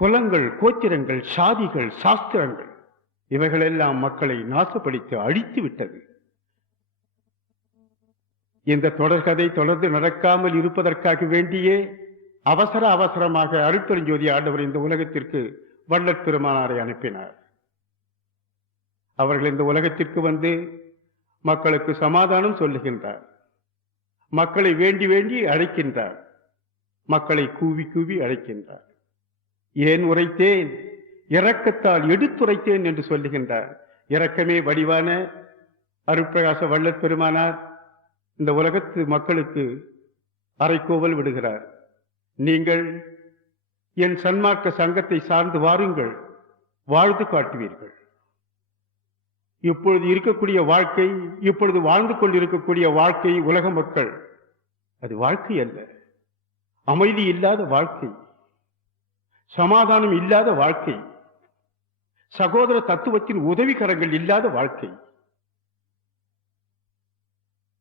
குலங்கள், கோத்திரங்கள், சாதிகள், சாஸ்திரங்கள் இவைகளெல்லாம் மக்களை நாசப்படுத்தி அழித்து விட்டது. இந்த தொடர்கதை தொடர்ந்து நடக்காமல் இருப்பதற்காக வேண்டியே அவசரமாக அருட்பெருஞ்சோதி ஆண்டவர் இந்த உலகத்திற்கு வள்ளற் பெருமானாரை அனுப்பினார். அவர்கள் இந்த உலகத்திற்கு வந்து மக்களுக்கு சமாதானம் சொல்லுகின்றார். மக்களை வேண்டி வேண்டி அழைக்கின்றார். மக்களை கூவி கூவி அழைக்கின்றார். ஏன் உரைத்தேன், இரக்கத்தால் எடுத்துரைத்தேன் என்று சொல்லுகின்றார். இரக்கமே வடிவான அருட்பிரகாச வள்ளற் பெருமானார் இந்த உலகத்து மக்களுக்கு அறைகோவல் விடுகிறார். நீங்கள் என் சன்மார்க்க சங்கத்தை சார்ந்து வாருங்கள், வாழ்ந்து காட்டுவீர்கள். இப்பொழுது இருக்கக்கூடிய வாழ்க்கை, இப்பொழுது வாழ்ந்து கொண்டிருக்கக்கூடிய வாழ்க்கை, உலக மக்கள், அது வாழ்க்கை அல்ல. அமைதி இல்லாத வாழ்க்கை, சமாதானம் இல்லாத வாழ்க்கை, சகோதர தத்துவத்தின் உதவிகரங்கள் இல்லாத வாழ்க்கை.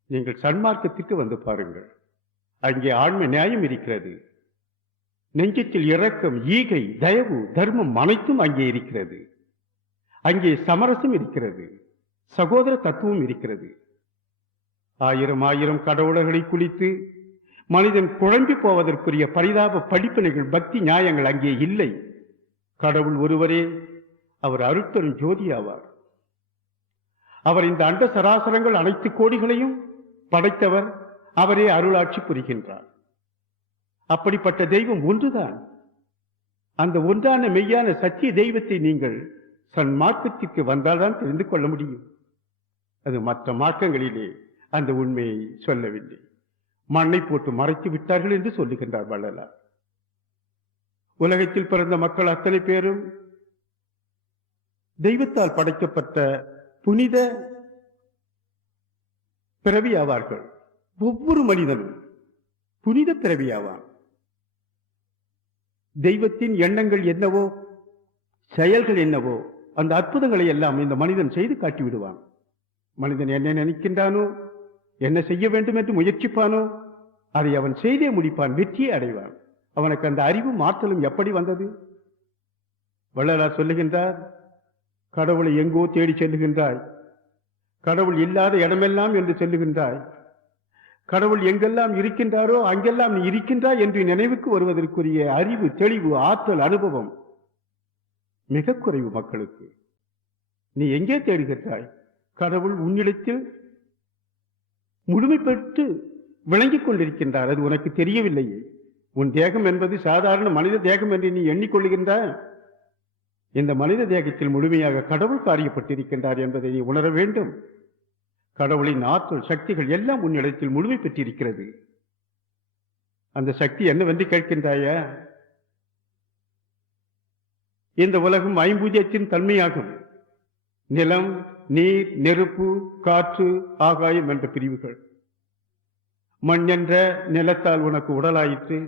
நீங்கள் சன்மார்க்கத்திற்கு வந்து பாருங்கள். அங்கே ஆன்ம நியாயம் இருக்கிறது. நெஞ்சத்தில் இரக்கம், ஈகை, தயவு, தர்மம் அனைத்தும் அங்கே இருக்கிறது. அங்கே சமரசம் இருக்கிறது, சகோதர தத்துவம் இருக்கிறது. ஆயிரம் ஆயிரம் கடவுளர்களை குளித்து மனிதன் குழம்பி போவதற்குரிய பரிதாப படிப்பினைகள், பக்தி நியாயங்கள் அங்கே இல்லை. கடவுள் ஒருவரே, அவர் அருட்பெரும் ஜோதி ஆவார். அவர் இந்த அண்ட சராசரங்கள் அனைத்து கோடிகளையும் படைத்தவர். அவரே அருளாட்சி புரிகின்றார். அப்படிப்பட்ட தெய்வம் ஒன்றுதான். அந்த ஒன்றான மெய்யான சத்திய தெய்வத்தை நீங்கள் சன்மார்க்கத்திற்கு வந்தால்தான் தெரிந்து கொள்ள முடியும். அது மற்ற மார்க்கங்களிலே அந்த உண்மையை சொல்லவில்லை. மண்ணை போட்டு மறைத்து விட்டார்கள் என்று சொல்லுகின்றார் வள்ளலார். உலகத்தில் பிறந்த மக்கள் அத்தனை பேரும் தெய்வத்தால் படைக்கப்பட்ட புனித பிறவி ஆவார்கள். ஒவ்வொரு மனிதனும் புனித பிறவி ஆவான். தெய்வத்தின் எண்ணங்கள் என்னவோ, செயல்கள் என்னவோ, அந்த அற்புதங்களை எல்லாம் இந்த மனிதன் செய்து காட்டி விடுவான். மனிதன் என்ன நினைக்கின்றானோ, என்ன செய்ய வேண்டும் என்று முயற்சிப்பானோ, அதை அவன் செய்தே முடிப்பான், வெற்றியை அடைவான். அவனுக்கு அந்த அறிவும் ஆற்றலும் எப்படி வந்தது? வள்ளலார் சொல்லுகின்றார், கடவுளை எங்கோ தேடி செல்லுகின்றாய், கடவுள் இல்லாத இடமெல்லாம் என்று சொல்லுகின்றாய், கடவுள் எங்கெல்லாம் இருக்கின்றாரோ அங்கெல்லாம் நீ இருக்கின்றாய் என்று நினைவுக்கு வருவதற்குரிய அறிவு, தெளிவு, ஆற்றல், அனுபவம் மிக குறைவு மக்களுக்கு. நீ எங்கே தேடுகின்றாய்? கடவுள் உன்னிடத்தில் முழுமை பெற்று விளங்கிக் கொண்டிருக்கின்றார். அது உனக்கு தெரியவில்லையே. உன் தேகம் என்பது சாதாரண மனித தேகம் என்று நீ எண்ணிக்கொள்ளுகின்றாய். இந்த மனித தேகத்தில் முழுமையாக கடவுள் காரியப்பட்டிருக்கின்றார் என்பதை நீ உணர வேண்டும். கடவுளின் ஆற்றல், சக்திகள் எல்லாம் உன்னிடத்தில் முழுமை பெற்றிருக்கிறது. அந்த சக்தி என்னவென்று கேட்கின்றாயா? இந்த உலகம் ஐம்பூஜ்யத்தின் தன்மையாகும். நிலம், நீர், நெருப்பு, காற்று, ஆகாயம் என்ற பிரிவுகள். மண் என்ற நிலத்தால் உனக்கு உடலாயிற்று.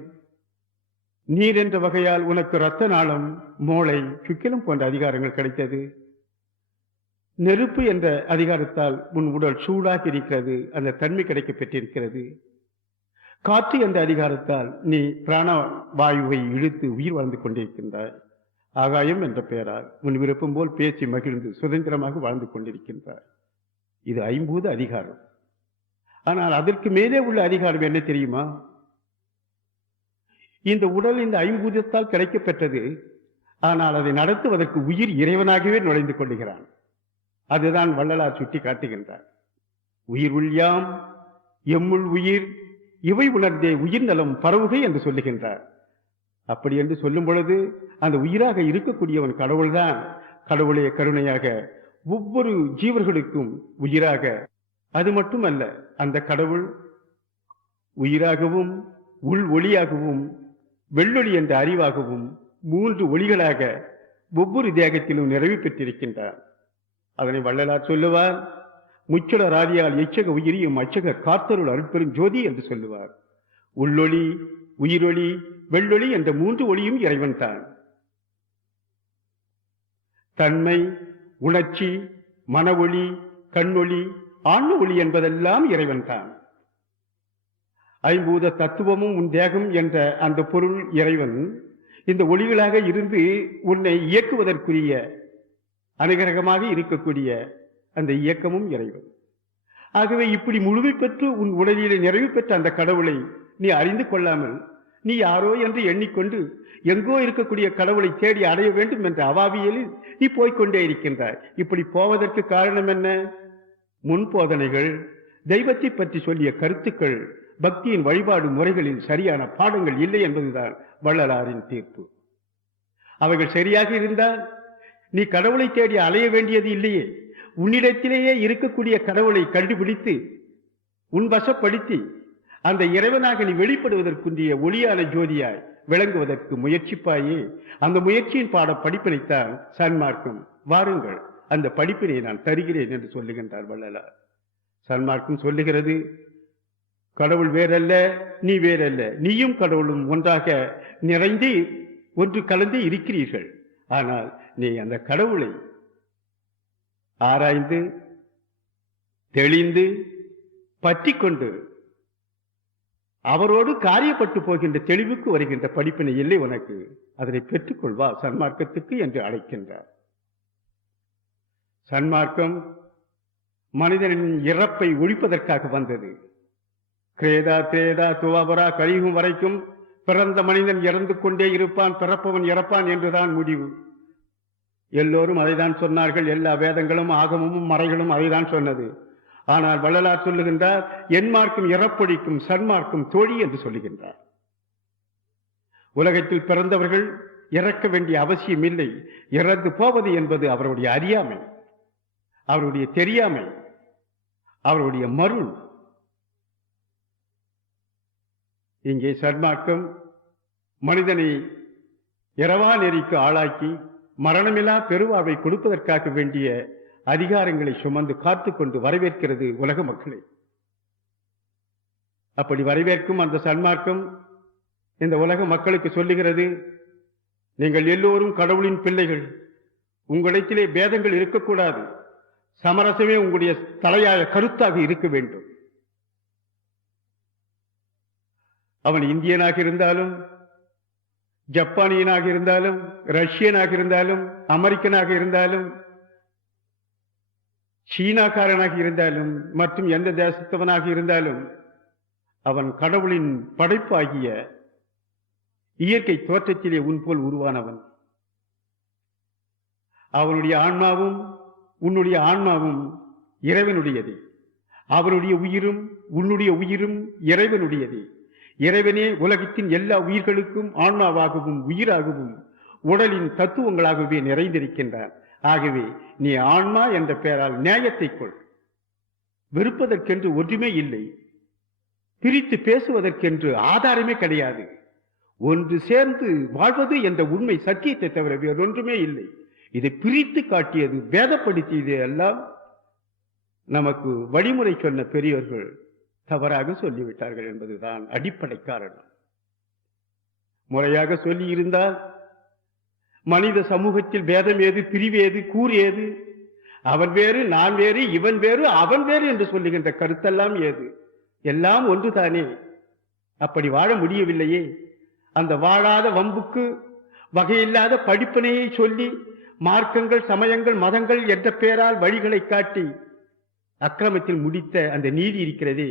நீர் என்ற வகையால் உனக்கு இரத்த நாளம், மூளை, சுக்கிலம் போன்ற அதிகாரங்கள் கிடைத்தது. நெருப்பு என்ற அதிகாரத்தால் உன் உடல் சூடாக இருக்கிறது, அந்த தன்மை கிடைக்க பெற்றிருக்கிறது. காற்று என்ற அதிகாரத்தால் நீ பிராண வாயுவை இழுத்து உயிர் வாழ்ந்து கொண்டிருக்கின்றாய். ஆகாயம் என்ற பெயரால் உன் விருப்பம் போல் பேசி மகிழ்ந்து சுதந்திரமாக வாழ்ந்து கொண்டிருக்கின்றாய். இது ஐம்பூத அதிகாரம். ஆனால் அதற்கு மேலே உள்ள அதிகாரம் என்ன தெரியுமா? இந்த உடல் இந்த ஐம்பூதத்தால் கிடைக்கப் பெற்றது. ஆனால் அதை நடத்துவதற்கு உயிர் இறைவனாகவே நுழைந்து கொள்ளுகிறான். அதுதான் வள்ளலார் சுட்டி காட்டுகின்றார். உயிர் உள்யாம் எம்முள் உயிர் இவை உணர்ந்தே உயிர் நலம் பரவுகை என்று சொல்லுகின்றார். அப்படி என்று சொல்லும் பொழுது அந்த உயிராக இருக்கக்கூடியவன் கடவுள்தான். கடவுளே கருணையாக ஒவ்வொரு ஜீவர்களுக்கும் உயிராக, அது மட்டுமல்ல, அந்த கடவுள் உயிராகவும் உள் ஒளியாகவும் வெள்ளொளி என்ற அறிவாகவும் மூன்று ஒளிகளாக ஒவ்வொரு தேகத்திலும் நிறைவு பெற்றிருக்கின்றார். அதனை வள்ளலார் சொல்லுவார், முச்சட ராதியால் எச்சக உயிரியும் அச்சக காத்தருள் அருட்பெரும் ஜோதி என்று சொல்லுவார். உள்ளொளி, உயிரொளி, வெள்ளொளி என்ற மூன்று ஒளியும் இறைவன் தான். தன்மை, உணர்ச்சி, மன ஒளி, கண்ணொளி, ஆன்ம ஒளி என்பதெல்லாம் இறைவன் தான். ஐம்பூத தத்துவமும் உன் தேகம் என்ற அந்த பொருள் இறைவன். இந்த ஒளிகளாக இருந்து உன்னை இயக்குவதற்குரிய அனுகிரகமாக இருக்கக்கூடிய அந்த இயக்கமும் இறைவன். ஆகவே இப்படி முழுமை பெற்று உன் உடலிலே நிறைவு பெற்ற அந்த கடவுளை நீ அறிந்து கொள்ளாமல் நீ யாரோ என்று எண்ணிக்கொண்டு எங்கோ இருக்கக்கூடிய கடவுளை தேடி அடைய வேண்டும் என்ற அவாவியலில் நீ போய்கொண்டே இருக்கின்றாய். இப்படி போவதற்கு காரணம் என்ன? முன்போதனைகள், தெய்வத்தை பற்றி சொல்லிய கருத்துக்கள், பக்தியின் வழிபாடு முறைகளில் சரியான பாடங்கள் இல்லை என்பதுதான் வள்ளலாரின் தீர்ப்பு. அவைகள் சரியாக இருந்தால் நீ கடவுளை தேடி அலைய வேண்டியது இல்லையே. உன்னிடத்திலேயே இருக்கக்கூடிய கடவுளை கண்டுபிடித்து உன் வசப்படுத்தி அந்த இறைவனாக நீ வெளிப்படுவதற்குரிய ஒளியான ஜோதியாய் விளங்குவதற்கு முயற்சிப்பாயே. அந்த முயற்சியின் பாட படிப்பினைத்தான் சன்மார்க்கம். வாருங்கள், அந்த படிப்பினை நான் தருகிறேன் என்று சொல்லுகின்றார் வள்ளலார். சன்மார்க்கம் சொல்லுகிறது, கடவுள் வேறல்ல, நீ வேறல்ல, நீயும் கடவுளும் ஒன்றாக நிறைந்து ஒன்று கலந்து இருக்கிறீர்கள். ஆனால் நீ அந்த கடவுளை ஆராய்ந்து தெளிந்து பற்றி கொண்டு அவரோடு காரியப்பட்டு போகின்ற தெளிவுக்கு வருகின்ற படிப்பினை இல்லை உனக்கு. அதனை பெற்றுக்கொள்வா சன்மார்க்கத்துக்கு என்று அழைக்கின்றார். சன்மார்க்கம் மனிதனின் இறப்பை ஒழிப்பதற்காக வந்தது. கிரேதா திரேதா துவாபரா கலியுகம் வரைக்கும் பிறந்த மனிதன் இறந்து கொண்டே இருப்பான், பிறப்பவன் இறப்பான் என்றுதான் முடிவு. எல்லோரும் அதைதான் சொன்னார்கள். எல்லா வேதங்களும் ஆகமும் மறைகளும் அதைதான் சொன்னது. ஆனால் வள்ளலார் சொல்லுகின்றார், என் மார்க்கம் இறப்பொழிக்கும், சன்மார்க்கம் தோழி என்று சொல்லுகின்றார். உலகத்தில் பிறந்தவர்கள் இறக்க வேண்டிய அவசியம் இல்லை. இறந்து போவது என்பது அவருடைய அறியாமை, அவருடைய தெரியாமை, அவருடைய மருள். இங்கே சன்மார்க்கம் மனிதனை இரவா நெறிக்கு ஆளாக்கி மரணமில்லா பெருவாழ்வை கொடுப்பதற்காக வேண்டிய அதிகாரங்களை சுமந்து காத்துக்கொண்டு வரவேற்கிறது உலக மக்களை. அப்படி வரவேற்கும் அந்த சன்மார்க்கம் இந்த உலக மக்களுக்கு சொல்லுகிறது, நீங்கள் எல்லோரும் கடவுளின் பிள்ளைகள், உங்களிடத்திலே பேதங்கள் இருக்கக்கூடாது, சமரசமே உங்களுடைய தலையாய கருத்தாக இருக்க வேண்டும். அவன் இந்தியனாக இருந்தாலும், ஜப்பானியனாக இருந்தாலும், ரஷ்யனாக இருந்தாலும், அமெரிக்கனாக இருந்தாலும், சீனாக்காரனாக இருந்தாலும், மற்றும் எந்த தேசத்தவனாக இருந்தாலும், அவன் கடவுளின் படைப்பாகிய இயற்கை தோற்றத்திலே உன்போல் உருவானவன். அவனுடைய ஆன்மாவும் உன்னுடைய ஆன்மாவும் இறைவனுடையது. அவனுடைய உயிரும் உன்னுடைய உயிரும் இறைவனுடையது. இறைவனே உலகத்தின் எல்லா உயிர்களுக்கும் ஆன்மாவாகவும் உயிராகவும் உடலின் தத்துவங்களாகவே நிறைந்திருக்கின்றார். ஆகவே நீ ஆன்மா என்ற பெயரால் நியாயத்தை கொள். வெறுப்பதற்கென்று ஒன்றுமே இல்லை, பிரித்து பேசுவதற்கென்று ஆதாரமே கிடையாது. ஒன்று சேர்ந்து வாழ்வது என்ற உண்மை சத்தியத்தை தவிர வேறொன்றுமே இல்லை. இதை பிரித்து காட்டியது, வேதப்படுத்தியது எல்லாம் நமக்கு வழிமுறை சொன்ன பெரியவர்கள் தவறாக சொல்லிவிட்டார்கள் என்பதுதான் அடிப்படை காரணம். முறையாக சொல்லி இருந்தால் மனித சமூகத்தில் வேதம் ஏது, பிரிவேது, கூறு ஏது, அவன் வேறு, நான் வேறு, இவன் வேறு, அவன் வேறு என்று சொல்லுகின்ற கருத்தெல்லாம் ஏது? எல்லாம் ஒன்றுதானே. அப்படி வாழ முடியவில்லையே. அந்த வாழாத வம்புக்கு வகையில்லாத படிப்பினையை சொல்லி மார்க்கங்கள், சமயங்கள், மதங்கள் என்ற பெயரால் வழிகளை காட்டி அக்கிரமத்தில் முடித்த அந்த நீதி இருக்கிறதே,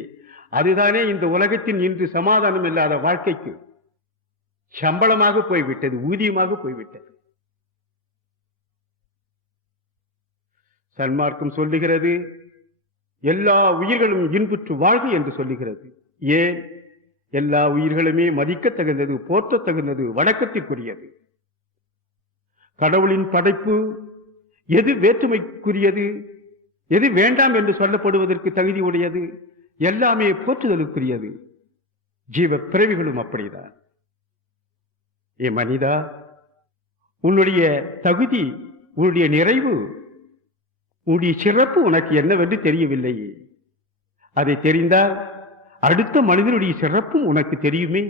அதுதானே இந்த உலகத்தின் இன்று சமாதானம் இல்லாத வாழ்க்கைக்கு சம்பளமாக போய்விட்டது, ஊதியமாக போய்விட்டது. சன்மார்க்கம் சொல்லுகிறது, எல்லா உயிர்களும் இன்புற்று வாழ்வு என்று சொல்லுகிறது. ஏன்? எல்லா உயிர்களுமே மதிக்கத்தகுந்தது, போற்றத்தகுந்தது, வணக்கத்திற்குரியது. கடவுளின் படைப்பு எது வேற்றுமைக்குரியது, எது வேண்டாம் என்று சொல்லப்படுவதற்கு தகுதி உடையது, எல்லாமே போற்றுதலுக்குரியது. ஜீவ பிறவிகளும் அப்படிதான். ஏ மனிதா, உன்னுடைய தகுதி, உன்னுடைய நிறைவு, உன்னுடைய சிறப்பு உனக்கு என்னவென்று தெரியவில்லை. அதை தெரிந்தால் அடுத்த மனிதனுடைய சிறப்பும் உனக்கு தெரியுமே.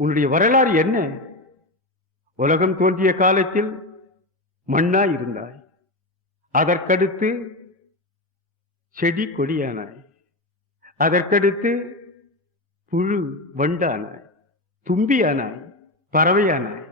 உன்னுடைய வரலாறு என்ன? உலகம் தோன்றிய காலத்தில் மண்ணாய் இருந்தாய், அதற்கடுத்து செடி கொடியானாய், அதற்கடுத்து புழு வண்டானாய், தும்பியானாய், பறவையான